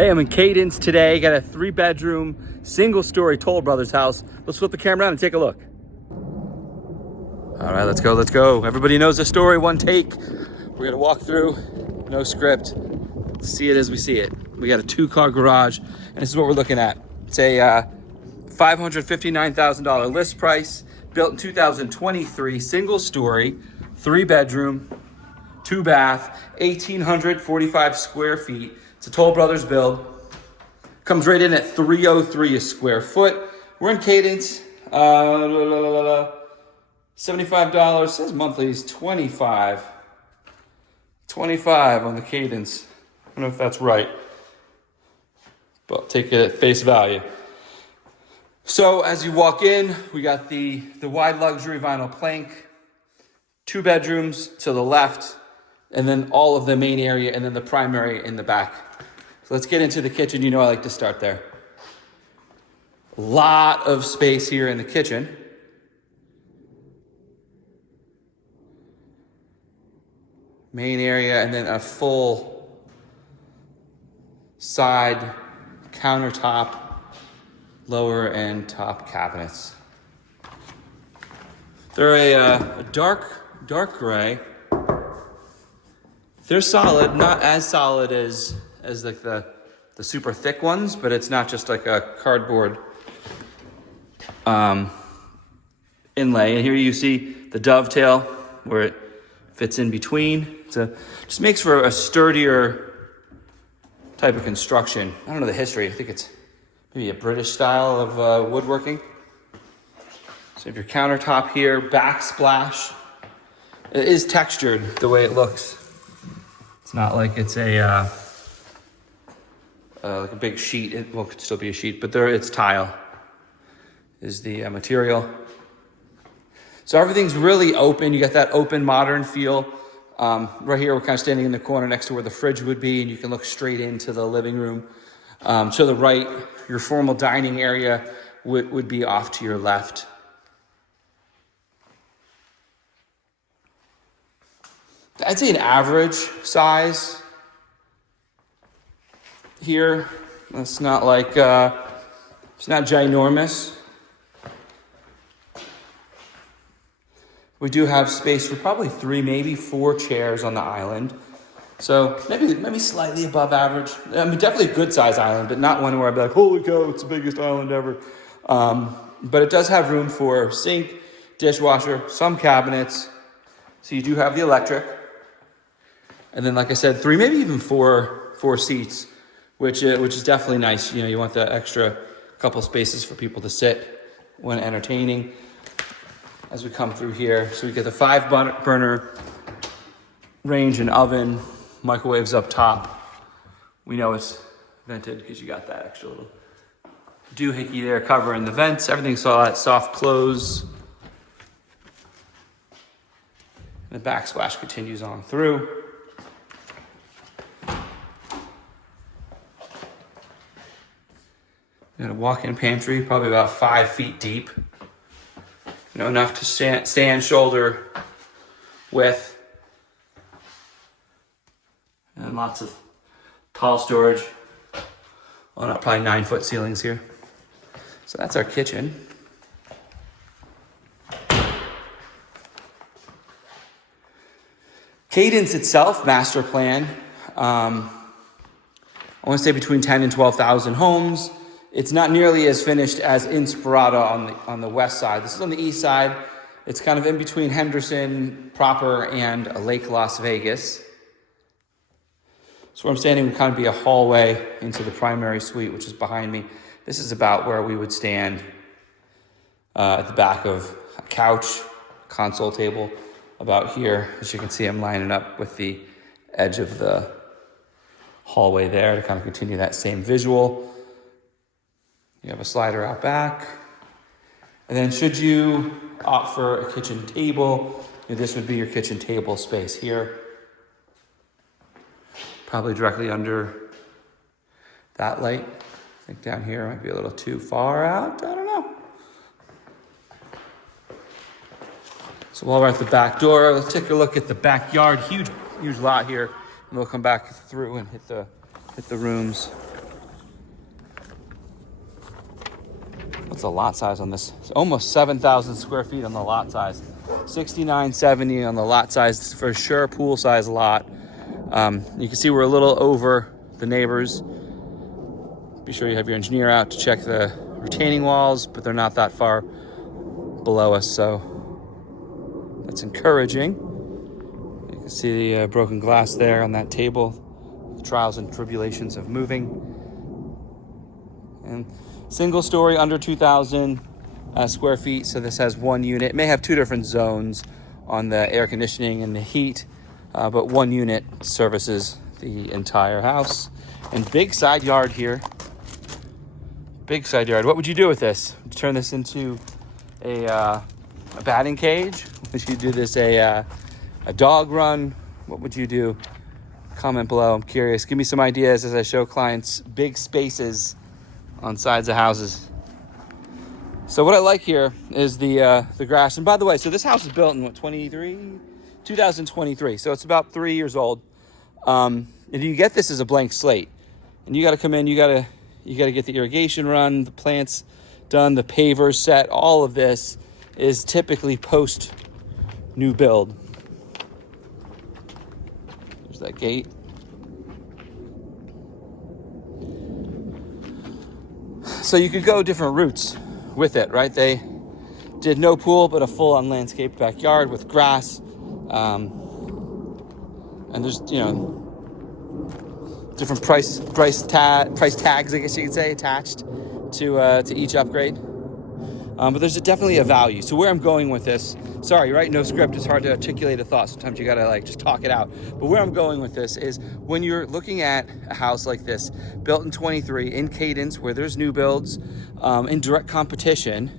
Hey, I'm in Cadence today. Got a 3-bedroom, single-story Toll Brothers house. Let's flip the camera around and take a look. All right, let's go. Everybody knows the story, one take. We're gonna walk through, no script. See it as we see it. We got a 2-car garage, and this is what we're looking at. It's a $559,000 list price, built in 2023, single-story, 3-bedroom, 2-bath, 1,845 square feet. It's a Toll Brothers build. Comes right in at $303 a square foot. We're in Cadence. $75. Says monthly is $25. $25 on the Cadence. I don't know if that's right, but I'll take it at face value. So as you walk in, we got the wide luxury vinyl plank, 2 bedrooms to the left, and then all of the main area, and then the primary in the back. So let's get into the kitchen. You know I like to start there. A lot of space here in the kitchen. Main area, and then a full side countertop, lower and top cabinets. They're a dark gray. They're solid, not as solid as like the super thick ones, but it's not just like a cardboard inlay. And here you see the dovetail where it fits in between. Just makes for a sturdier type of construction. I don't know the history. I think it's maybe a British style of woodworking. So you have your countertop here, backsplash. It is textured the way it looks. It's not like it's like a big sheet. It could still be a sheet, but it's tile is the material. So everything's really open. You got that open modern feel. Right here, we're kind of standing in the corner next to where the fridge would be, and you can look straight into the living room. To the right, your formal dining area would be off to your left. I'd say an average size here. It's not like, it's not ginormous. We do have space for probably 3, maybe 4 chairs on the island. So maybe slightly above average. I mean, definitely a good size island, but not one where I'd be like, holy cow, it's the biggest island ever. But it does have room for sink, dishwasher, some cabinets. So you do have the electric. And then, like I said, 3, maybe even 4 seats, which is definitely nice. You know, you want the extra couple spaces for people to sit when entertaining. As we come through here, so we get the 5-burner range and oven, microwaves up top. We know it's vented because you got that extra little doohickey there covering the vents. Everything's all that soft close. And the backsplash continues on through. Got a walk-in pantry, probably about 5 feet deep. You know, enough to stand shoulder width. And lots of tall storage. Oh, not probably 9-foot ceilings here. So that's our kitchen. Cadence itself, master plan. I want to say between 10 and 12,000 homes. It's not nearly as finished as Inspirata on the west side. This is on the east side. It's kind of in between Henderson proper and Lake Las Vegas. So where I'm standing would kind of be a hallway into the primary suite, which is behind me. This is about where we would stand at the back of a couch, console table, about here. As you can see, I'm lining up with the edge of the hallway there to kind of continue that same visual. You have a slider out back. And then should you opt for a kitchen table, this would be your kitchen table space here. Probably directly under that light. I think down here might be a little too far out. I don't know. So while we're at the back door, let's take a look at the backyard. Huge lot here. And we'll come back through and hit the rooms. What's the lot size on this? It's almost 7,000 square feet on the lot size. 6,970 on the lot size, for sure pool size lot. You can see we're a little over the neighbors. Be sure you have your engineer out to check the retaining walls, but they're not that far below us, so that's encouraging. You can see the broken glass there on that table, the trials and tribulations of moving. And single story, under 2,000 square feet, so this has one unit. It may have two different zones on the air conditioning and the heat, but one unit services the entire house. And big side yard here. Big side yard. What would you do with this? Would you turn this into a batting cage? Would you do this a dog run? What would you do? Comment below. I'm curious. Give me some ideas as I show clients big spaces on sides of houses. So what I like here is the grass. And by the way, so this house is built in 2023. So it's about 3 years old. And you get this as a blank slate. And you got to come in. You got to get the irrigation run, the plants done, the pavers set. All of this is typically post new build. There's that gate. So you could go different routes with it, right? They did no pool, but a full-on landscaped backyard with grass. And there's, different price tags, I guess you could say, attached to each upgrade. But there's definitely a value. So where I'm going with this, sorry, right? No script. It's hard to articulate a thought. Sometimes you gotta just talk it out. But where I'm going with this is when you're looking at a house like this, built in 23 in Cadence, where there's new builds, in direct competition,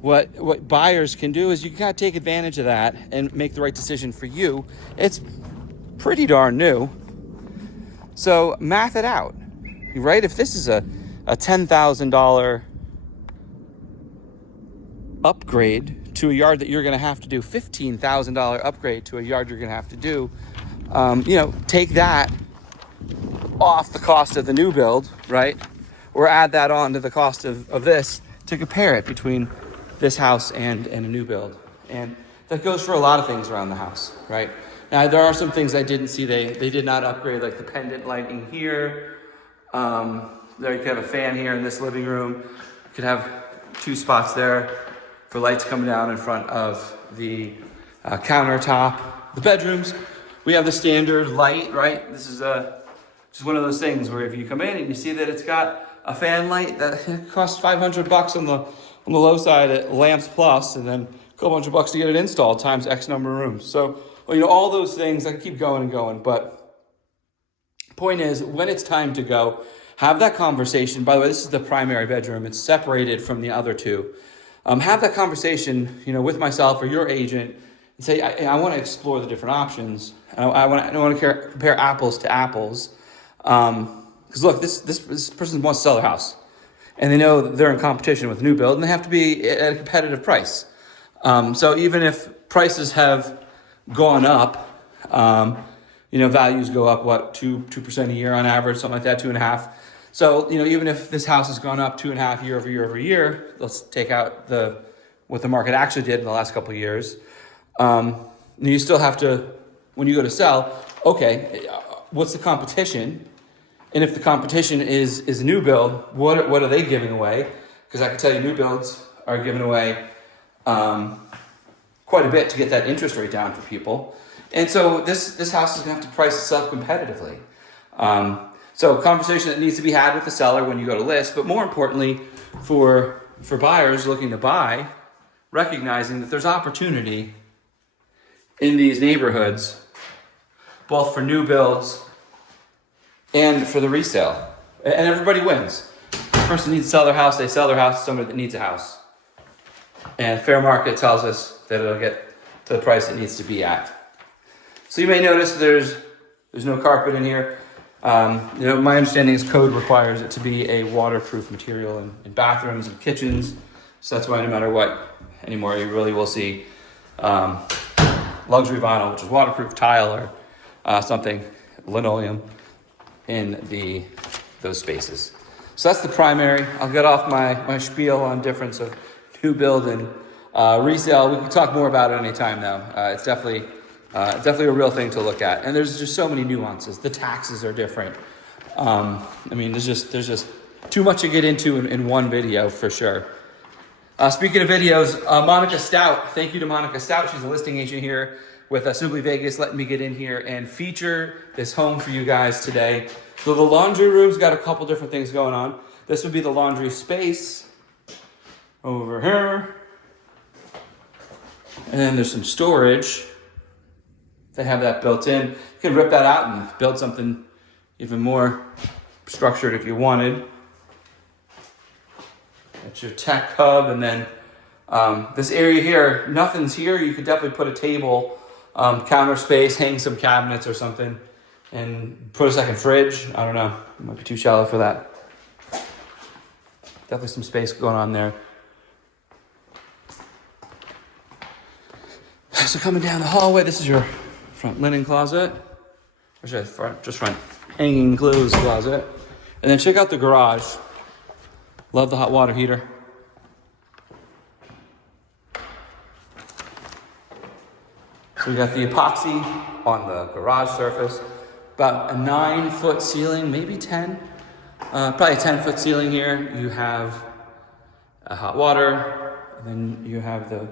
what buyers can do is you can kind of take advantage of that and make the right decision for you. It's pretty darn new. So math it out, right? If this is a $10,000 upgrade to a yard that you're going to have to do, $15,000 upgrade to a yard you're going to have to do, take that off the cost of the new build, right? Or add that on to the cost of this to compare it between this house and a new build. And that goes for a lot of things around the house, right? Now, there are some things I didn't see. They did not upgrade, like the pendant lighting here. There you could have a fan here in this living room. You could have 2 spots there for lights coming down in front of the countertop. The bedrooms, we have the standard light, right? This is just one of those things where if you come in and you see that it's got a fan light that costs $500 on the low side at Lamps Plus, and then a couple $100 to get it installed times X number of rooms. So, all those things, I can keep going and going, but point is, when it's time to go, have that conversation. By the way, this is the primary bedroom. It's separated from the other 2. Have that conversation, with myself or your agent, and say, I want to explore the different options. I want to compare apples to apples. Because look, this person wants to sell their house, and they know that they're in competition with new build, and they have to be at a competitive price. So even if prices have gone up, values go up, 2% a year on average, something like that, 2.5. So, even if this house has gone up 2.5 year over year, let's take out what the market actually did in the last couple of years. You still have to, when you go to sell, okay, what's the competition? And if the competition is a new build, what are they giving away? Because I can tell you new builds are giving away quite a bit to get that interest rate down for people. And so this house is going to have to price itself competitively. So a conversation that needs to be had with the seller when you go to list, but more importantly for buyers looking to buy, recognizing that there's opportunity in these neighborhoods, both for new builds and for the resale. And everybody wins. The person needs to sell their house, they sell their house to somebody that needs a house. And fair market tells us that it'll get to the price it needs to be at. So you may notice there's no carpet in here. My understanding is code requires it to be a waterproof material in bathrooms and kitchens. So that's why no matter what anymore, you really will see luxury vinyl, which is waterproof, tile or something, linoleum in those spaces. So that's the primary. I'll get off my spiel on difference of new build and resale. We can talk more about it anytime though. It's definitely a real thing to look at. And there's just so many nuances. The taxes are different. I mean, there's just too much to get into in one video for sure. Speaking of videos, Monica Stout. Thank you to Monica Stout. She's a listing agent here with Simply Vegas, letting me get in here and feature this home for you guys today. So the laundry room's got a couple different things going on. This would be the laundry space over here. And then there's some storage. They have that built in. You can rip that out and build something even more structured if you wanted. That's your tech hub. And then this area here, nothing's here. You could definitely put a table, counter space, hang some cabinets or something, and put a second fridge. I don't know. It might be too shallow for that. Definitely some space going on there. So coming down the hallway, this is your front linen closet. Or should I just front hanging clothes closet. And then check out the garage. Love the hot water heater. So we got the epoxy on the garage surface. About a 9-foot ceiling, maybe 10. Probably a 10-foot ceiling here. You have a hot water, and then you have the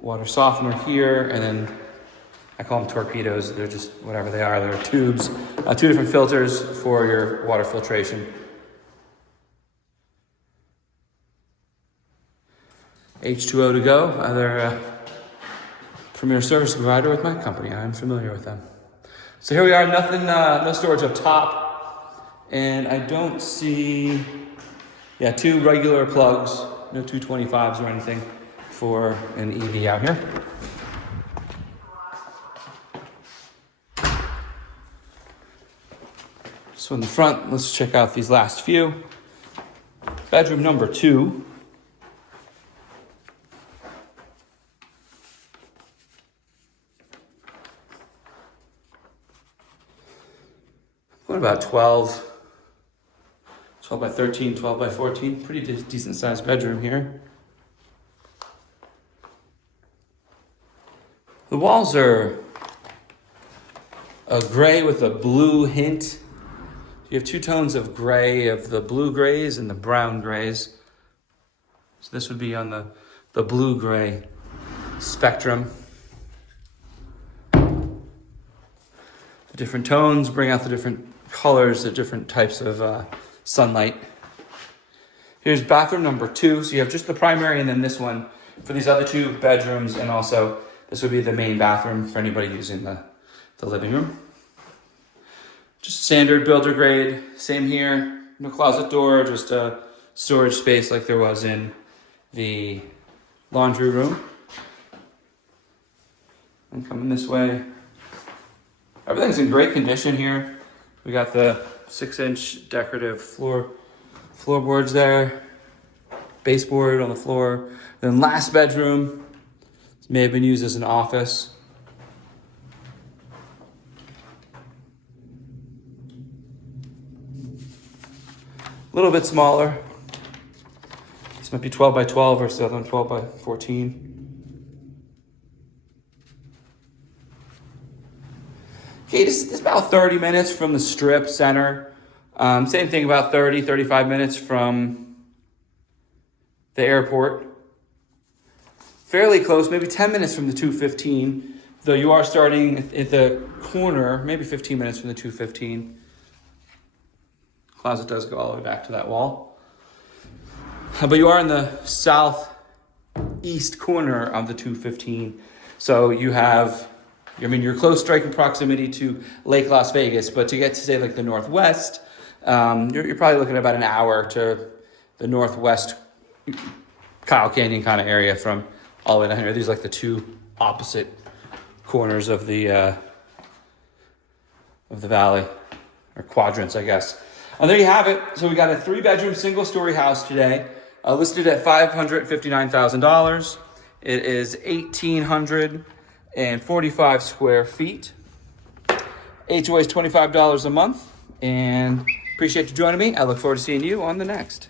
water softener here, and then I call them torpedoes. They're just whatever they are. They're tubes. 2 different filters for your water filtration. H2O to go. They're a premier service provider with my company. I'm familiar with them. So here we are. Nothing. No storage up top, and I don't see. Yeah, 2 regular plugs. No 225s or anything for an EV out here. So in the front, let's check out these last few. Bedroom number 2. What about 12 by 13, 12 by 14? Pretty decent sized bedroom here. The walls are a gray with a blue hint. You have 2 tones of gray, of the blue grays and the brown grays. So this would be on the blue gray spectrum. The different tones bring out the different colors, the different types of sunlight. Here's bathroom number 2. So you have just the primary and then this one for these other 2 bedrooms, and also this would be the main bathroom for anybody using the living room. Just standard builder grade. Same here. No closet door, just a storage space like there was in the laundry room. And coming this way. Everything's in great condition here. We got the 6-inch decorative floorboards there. Baseboard on the floor. Then last bedroom. This may have been used as an office. A little bit smaller. This might be 12 by 12 versus the other one 12 by 14. Okay, this is about 30 minutes from the strip center. Same thing, about 35 minutes from the airport. Fairly close, maybe 10 minutes from the 215, though you are starting at the corner, maybe 15 minutes from the 215. Closet does go all the way back to that wall. But you are in the southeast corner of the 215. So you have, you're close striking proximity to Lake Las Vegas, but to get to say like the northwest, you're probably looking at about an hour to the northwest Kyle Canyon kind of area from all the way down here. These are like the 2 opposite corners of the valley, or quadrants, I guess. And there you have it. So we got a 3-bedroom, single-story house today, listed at $559,000. It is 1,845 square feet. HOA is $25 a month, and Appreciate you joining me. I look forward to seeing you on the next.